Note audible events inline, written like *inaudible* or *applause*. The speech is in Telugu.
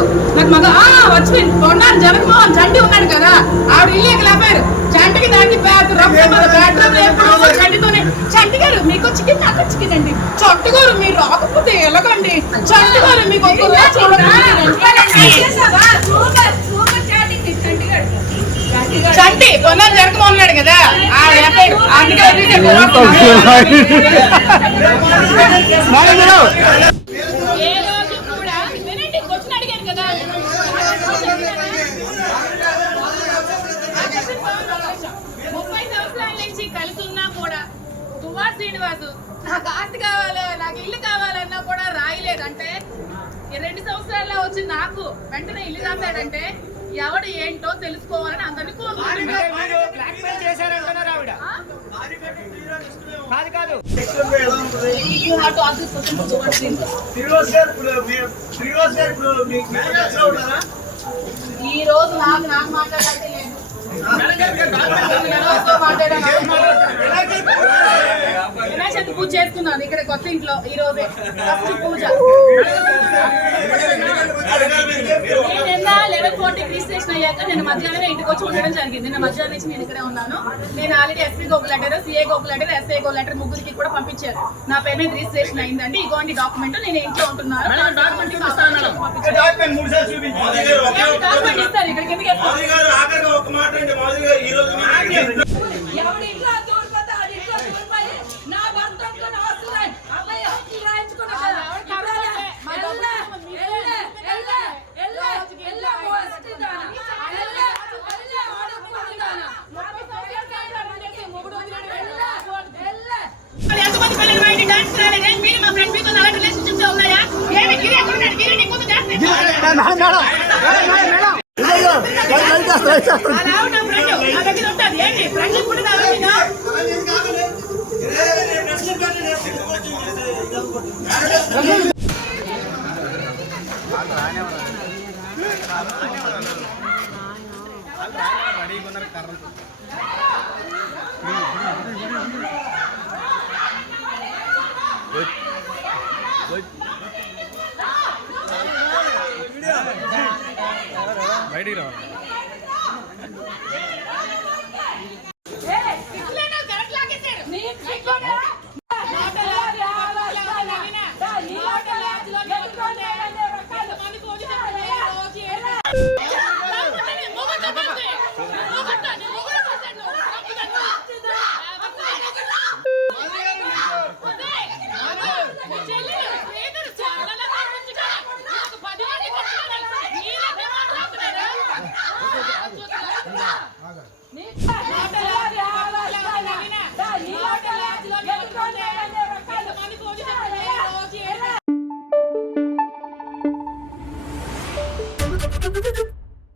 ముందు నాకు మగ ఆ, వచ్చిపోయింది ఉన్నాను జగన్మోహన్ చంటి ఉన్నాడు కదా. ఆవిడ ఇల్లు లేపారు చంటికి ఎప్పుడు చంటితోనే. చంటి గారు మీకు చికెన్ నాకు చికెన్ అండి. చంటి గారు మీరు రాకపోతే ఎలాగండి? చంటి గారు మీకు. చంటి పొన్నాను జగన్మోహన్ ఉన్నాడు కదా. ఆవిడ లేపారు అందుకే *laughs* ఏ రోజు కూడా వినండి క్వశ్చన్ అడిగాను కదా ముప్పై సంవత్సరాల నుంచి కలిసి ఉన్నా కూడా దువ్వార్ శ్రీనివాసు. నాకు ఆస్తి కావాలి నాకు ఇల్లు కావాలన్నా కూడా రాయలేదంటే రెండు సంవత్సరాల్లో వచ్చి నాకు వెంటనే ఇల్లు రాశాడంటే ఎవడు ఏంటో తెలుసుకోవాలని అందరినీ ఈ రోజు నాకు నాకు ఎవరితో చేసుకున్నాను ఇక్కడ కొత్త ఇంట్లో ఈ రోజే. ఫస్ట్ పూజ. నేను నిన్న లెవెన్ ఫోర్టీ రిజిస్ట్రేషన్ అయ్యాక నేను మధ్యాహ్నం ఇంటికి వచ్చి ఉండడం జరిగింది. నిన్న మధ్యాహ్నం నుంచి నేను ఇక్కడే ఉన్నాను. నేను ఆల్రెడీ ఎస్పీకి ఒక లెటర్ సిఏకి ఒక లెటర్ ఎస్ఐకి ఒక లెటర్ ముగ్గురికి కూడా పంపించారు. నా పేరు మీద రిజిస్ట్రేషన్ అయిందండి. ఇగోండి డాక్యుమెంట్ నేను ఇంట్లో ఉంటున్నాను. డాక్యుమెంట్ ఇస్తారు? ఇక్కడికి ఎందుకు ఉంటుందా. ఆవిడ మీద? బయటికి రావాలి.